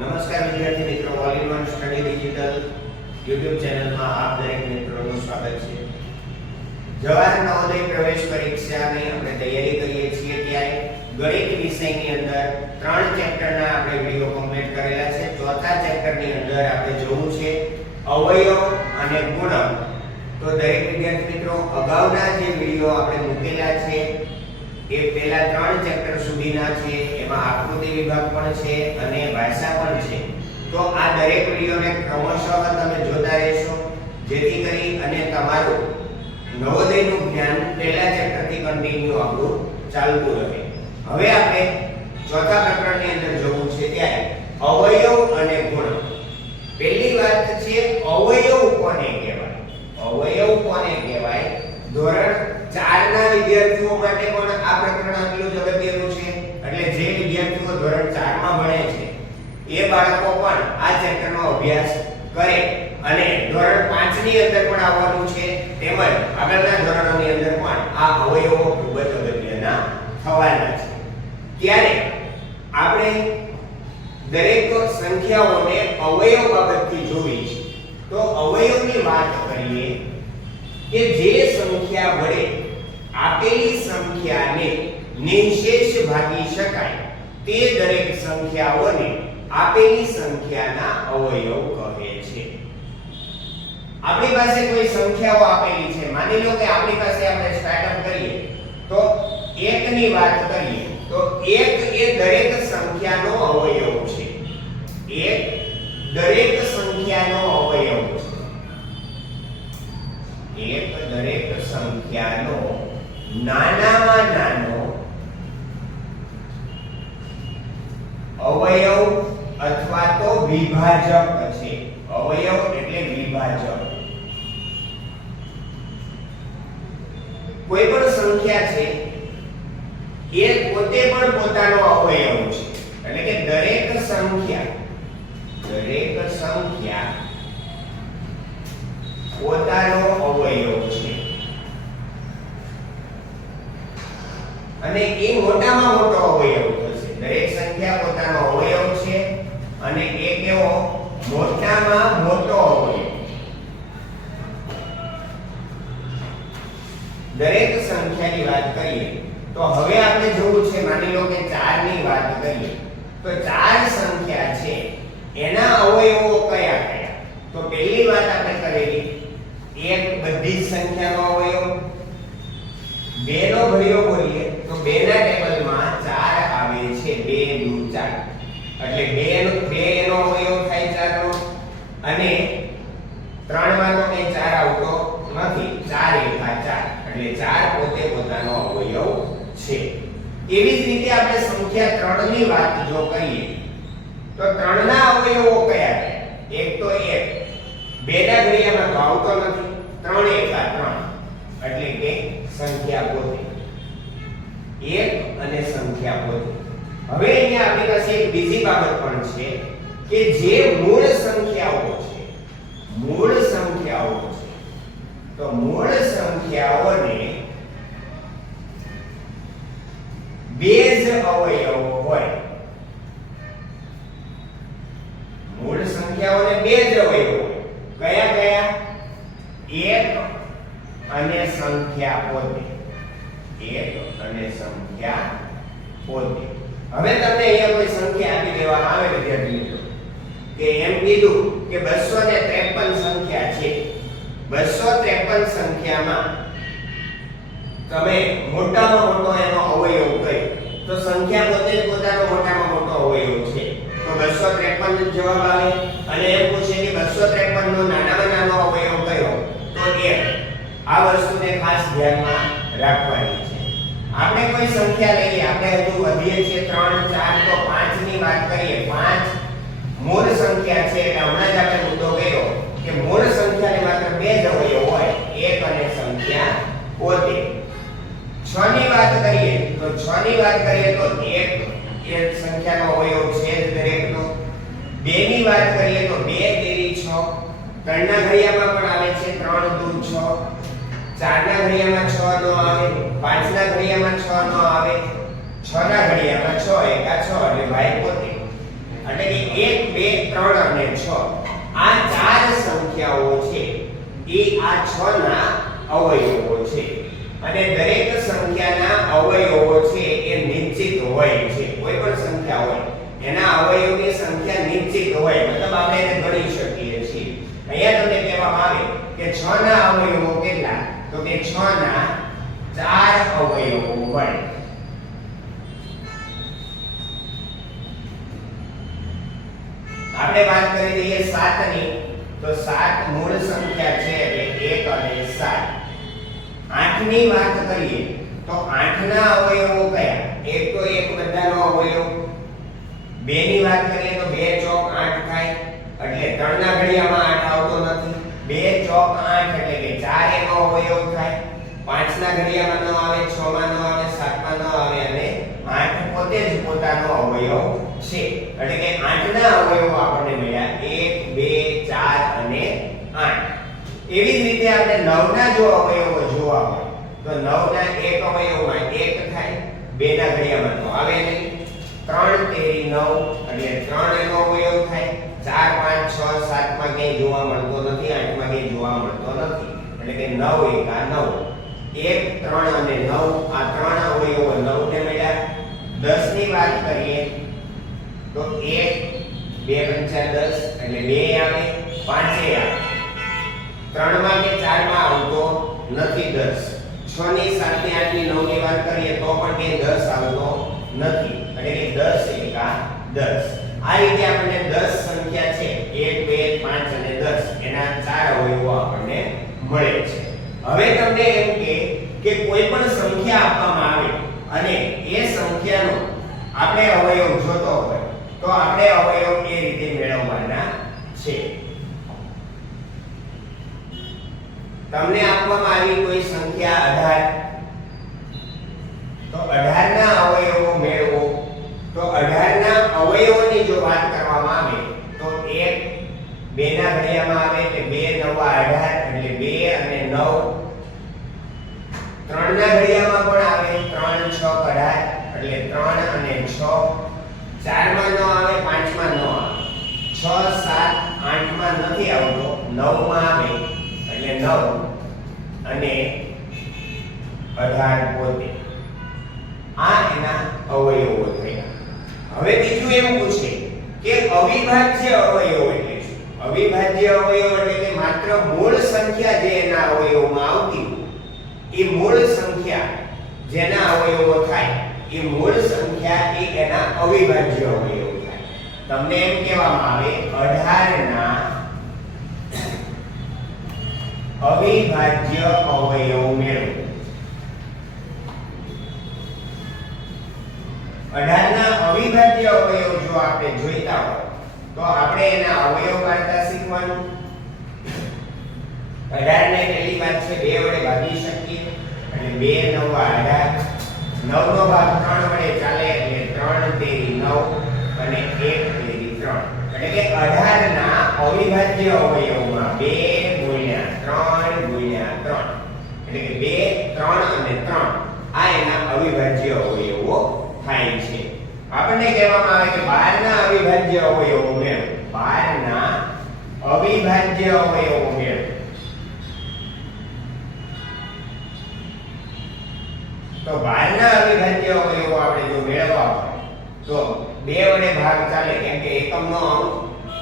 નમસ્કાર વિદ્યાર્થી મિત્રો, all in one study digital YouTube ચેનલમાં આપ દરેક મિત્રોનું સ્વાગત છે. જવાહર નવોદય પ્રવેશ પરીક્ષાની આપણે તૈયારી કરીએ છીએ ત્યારે ગણિત વિષયની અંદર 3 ચેપ્ટરના આપણે વિડિયો કમ્પ્લીટ કરેલા છે. ચોથા ચેપ્ટરની અંદર આપણે જોવું છે અવયવ અને ગુણક. તો દરેક વિદ્યાર્થી મિત્રો અગાઉના જે વિડિયો આપણે મૂકેલા છે એ પહેલા 3 ચેપ્ટર સુધીના છે. એમાં આકૃતિ વિભાગ પણ છે અને ભાષા પણ છે. તો આ દરેક વિડિયોને ક્રમશઃ તમે જોતા રહેશો જેથી કરી અને તમારું નવોદયનું જ્ઞાન પહેલા ચેપ્ટરથી કન્ટિન્યુ આપણું ચાલતું રહે. હવે આપણે ચોથા પ્રકરણની અંદર જોવું છે ત્યારે અવયવ અને ગુણ. પહેલી વાત છે અવયવ કોને કહેવાય? અવયવ કોને કહેવાય? ધોરણ 4 ના વિદ્યાર્થીઓ માટે પણ આ પ્રકરણ આટલું જ અગત્યનું છે. એટલે જે વિદ્યાર્થીઓ ધોરણ 4 માં ભણે છે એ બાળકો પણ આ ચેપ્ટરનો અભ્યાસ કરે અને ધોરણ 5 ની અંદર પણ આવવાનું છે. તેમજ આગળના ધોરણોની અંદર પણ આ અવયવો ખૂબ જ અગત્યના થવાના છે. ત્યારે આપણે દરેક સંખ્યાઓને અવયવ બાબતથી જોવી છે. તો અવયવની વાત કરીએ કે જે સંખ્યા વડે આપેલી સંખ્યાને નિઃશેષ ભાગી શકાય તે દરેક સંખ્યાઓને આપેલી સંખ્યાના અવયવ કહે છે. આપણી પાસે કોઈ સંખ્યાઓ આપેલી છે, માની લો કે આપણી પાસે આપણે સ્ટાર્ટઅપ કરીએ તો 1 ની વાત કરીએ તો 1 એ દરેક સંખ્યાનો અવયવ છે. 1 દરેક સંખ્યાનો અવયવ છે. 1 દરેક સંખ્યાનો નાનામાં નાનો અવયવ અથવા તો વિભાજક છે. અવયવ એટલે વિભાજક. કોઈ પણ સંખ્યા છે એ પોતે પણ પોતાનો અવયવ છે. એટલે કે દરેક સંખ્યા પોતાનો અવયવ છે અને એ મોટામાં મોટો અવયવ થશે. દરેક સંખ્યા પોતાનો અવયવ છે અને એ કેવો? મોટામાં મોટો અવયવ. દરેક સંખ્યાની વાત કરીએ તો હવે આપણે જોવું છે, માની લો કે 4 ની વાત કરીએ તો 4 સંખ્યા છે એના અવયવો કયા કયા? તો પહેલી વાત આપણે કરેલી 1 બધી જ સંખ્યાનો અવયવ. 2 નો ઘડિયો બોલીએ તો 2 ના ટેબલમાં 4 આવે છે. 2 દુ 4 એટલે 2 એનો અવયવ થાય 4 નો અને 3 માં તો કઈ 4 આવતો નથી. 4 એકા 4 એટલે 4 પોતે પોતાનો અવયવ છે. એવી જ રીતે આપણે સંખ્યા 3 ની વાત જો કરીએ તો 3 ના અવયવો કયા કયા? એક તો 1 2 ના ઘડિયામાં તો આવતો નથી. 3 એકા 3 એટલે કે સંખ્યા પોતે. 1 અને સંખ્યા પોતે. હવે અહીંયા આપણી પાસે એક બીજી બાબત પણ છે કે જે મૂળ સંખ્યાઓ છે. મૂળ સંખ્યાઓ છે તો મૂળ સંખ્યાઓને બેઝ અવયવ હોય. મૂળ સંખ્યાઓને બેઝ અવયવ હોય. કયા કયા? 1 અને સંખ્યા પોતે. 1 અને સંખ્યા પોતે. હવે તમને અહીંયા કોઈ સંખ્યા આપી દેવામાં આવે વિદ્યાર્થી મિત્રો કે એમ કીધું કે 253 સંખ્યા છે. 253 સંખ્યામાં તમે મોટામાં મોટો એનો અવયવ કયો? તો સંખ્યા પોતે જ પોતાનો મોટામાં મોટો અવયવ છે. તો 253 જવાબ આવે. અને એમ પૂછે કે 253 નો નાનામાં નાનો અવયવ કયો? તો 1. આ વસ્તુને ખાસ ધ્યાનમાં રાખવાની છે. આપણે કોઈ સંખ્યા લઈએ, આપણે હજુ વધીએ છીએ 3 4 તો 5 ની વાત કરીએ. 5 મૂળ સંખ્યા છે એટલે હમણાં જ આપણે મુદ્દો કર્યો કે મૂળ સંખ્યાને માત્ર 2 જ અવયવ હોય, 1 અને સંખ્યા પોતે. 6 ની વાત કરીએ તો 6 ની વાત કરીએ તો 1 એ સંખ્યાનો અવયવ છે દરેકનો. 2 ની વાત કરીએ તો 2 તેરી 6. 3 ના ઘડિયામાં પણ આવે છે 3 દુ 6. 4 ના ઘડિયામાં 6 નો આવે. 5 ના ઘડિયામાં 6 નો આવે. 6 ના ઘડિયામાં 6 એકા 6 એટલે ભાઈ પોતે. એટલે કે 1 2 3 અને 6 આ ચાર સંખ્યાઓ છે એ આ 6 ના અવયવો છે અને દરેક સંખ્યાના અવયવો છે એ નિશ્ચિત હોય છે. કોઈ પણ સંખ્યા હોય એના અવયવોની સંખ્યા નિશ્ચિત હોય મતલબ આપણે એને ગણી શકીએ છીએ. અહીંયા તમને કહેવામાં આવે કે 6 ના અવયવો કેટલા તો કે 6 ના 4 અવયવો હોય. આપણે વાત કરી દઈએ 7 ની તો 7 મૂળ સંખ્યા છે એટલે 1 અને 7. 8 ની વાત કરીએ તો 8 ના અવયવો કયા? એક તો એક બધાનો અવયવ. 2 ની વાત કરીએ તો 2 ચોક 8 થાય એટલે 3 ના ઘડિયામાં 8 આવતો નથી. 2 ચોક 8 એટલે કે 4 એનો અવયવ થાય. 5 ના ઘડિયામાં ન આવે, 6 માં ન આવે, 7 માં ન આવે અને 8 પોતે જ પોતાનો અવયવ છે. એટલે કે 8 ના અવયવો આપણને મળ્યા 1 2 4 અને 8. એવી જ રીતે આપણે 9 ના જો અવયવો જોવા હોય તો 9 ના એક અવયવમાં 1 થાય, 2 ના ઘડિયામાં તો આવે નહીં. 3 તેરી 9 એટલે 3 એનો અવયવ થાય. 4 5 6 7 માં ક્યાંય જોવા મળતો નથી, 8 માં ક્યાંય જોવા મળતો નથી. એટલે કે 9 એકા 9. 1 3 અને 9 આ ત્રણ અવયવો 9 ને મળ્યા. 10 ની વાત કરીએ તો 1 2 પંચા 10 એટલે 2 આવે, 5 એ આવે. 3 માં કે 4 માં આવતો નથી 10. 6 ની 7 ની 8 ની 9 ની વાત કરીએ તો પણ કે 10 આવતો નથી. એટલે કે 10 એકા 10. આ રીતે આપણને 10 સંખ્યા છે 1 2 5 અને 10 એના ચાર અવયવો આપણને મળે છે. હવે તમને એમ કે કોઈ પણ સંખ્યા આપવામાં આવે અને એ સંખ્યાનો આપણે અવયવ જોતો હોય તો આપણે અવયવ એ રીતે મેળવવાના છે. તમને આપવામાં આવી કોઈ સંખ્યા 18 તો 18 ના અવયવો મેળવો તો 18 ના અવયવોની જો વાત કરવામાં આવે તો 1 2 ના ઘડિયામાં આવે એટલે 2 9 18 એટલે 2 અને 9. 3 ના ઘડિયામાં પણ આવે 3 6 18 એટલે 3 અને 6. 4 માં ન આવે, 5 માં ન આવે, 6 7 8 માં નથી આવતો, 9 માં આવે એટલે 9 અને 18 પોતે. આ એના અવયવો થયા. હવે બીજું એમ પૂછે કે અવિભાજ્ય અવયવ એટલે શું? અવિભાજ્ય અવયવ એટલે કે માત્ર મૂળ સંખ્યા જે એના અવયવમાં આવતી એ મૂળ સંખ્યા જેના અવયવો થાય એ મૂળ સંખ્યા એ એના અવિભાજ્ય અવયવ થાય. તમને એમ કહેવામાં આવે 18 ના અવિભાજ્ય અવયવ મેળવો. 18 ના અવિભાજ્ય અવયવ જો આપણે જોઈતા હોય તો આપણે એના અવયવ કાઢતા શીખવાનું. 18 ને પહેલી વાત છે 2 વડે ભાગી શકીએ એટલે 2 9 18. 9 નો ભાગ 3 વડે ચાલે એટલે 3 તેરી 9 અને 1 તેરી 3. એટલે કે 18 ના અવિભાજ્ય અવયવમાં 2 ગુણ્યા 3 ગુણ્યા 3 એટલે કે 2 3 અને 3 આ એના અવિભાજ્ય અવયવો થાય છે. આપણને કહેવામાં આવે કે 12 ના અવિભાજ્ય અવયવો મેળવો. 12 ના અવિભાજ્ય અવયવો મેળવો. તો 12 ના અવિભાજ્ય અવયવો આપણે જો મેળવવા હોય તો 2 વડે ભાગ ચાલે કેમ કે એકમનો અંક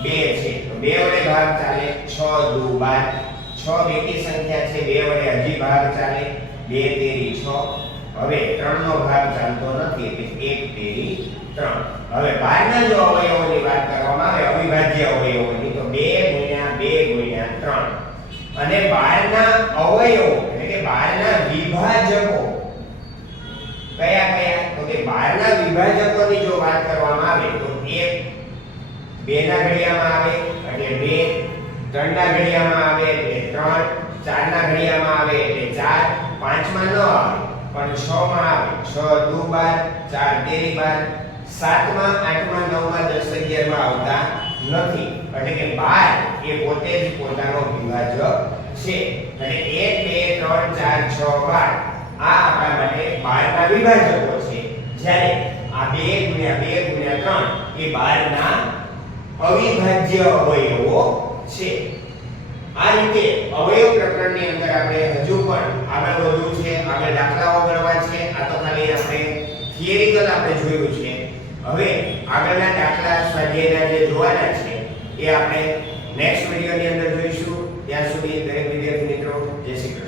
2 છે તો 2 વડે ભાગ ચાલે. 6 દુ 12. 6 બેકી સંખ્યા છે 2 વડે હજી ભાગ ચાલે 2 તેરી 6. હવે 3 નો ભાગ ચાલતો નથી એટલે 1 તેરી 3. હવે 12 ના જો અવયવોની વાત કરવામાં આવે અવિભાજ્ય અવયવોની તો 2 ગુણ્યા 2 ગુણ્યા 3 અને 12 ના અવયવો એટલે કે 12 ના વિભાજકો કયા કયા તો કે 12 ના વિભાજકોની જો વાત કરવામાં આવે તો 1 2 ના ઘડિયામાં આવે એટલે 2, 3 ના ઘડિયામાં આવે એટલે 3, 4 ના ઘડિયામાં આવે એટલે 4, 5 માં ન આવે પણ 6 માં આવે 6 દુ 12, 4 તેરી 12, 7 માં 8 માં 9 માં 10 11 માં આવતા નથી. એટલે કે 12 એ પોતે જ પોતાનો વિભાજક છે. એટલે 1 2 3 4 6 12 આ આપણા માટે 12 ના વિભાજકો છે. જ્યારે આ 2 ગુણ્યા 2 ગુણ્યા 3 એ 12 ના અવિભાજ્ય અવયવો છે. આ રીતે અવયવ પ્રકરણની અંદર આપણે હજુ પણ આગળ વધવું છે, આગળ દાખલાઓ ગણવા છે. આ તો ખાલી આપણે થિયરિકલ આપણે જોયું છે. હવે આગળના દાખલા સ્વાધ્યાયના જે જોવાના છે એ આપણે નેક્સ્ટ વિડિયોની અંદર જોઈશું. ત્યાં સુધી દરેક વિદ્યાર્થી મિત્રો જય શ્રી કૃષ્ણ.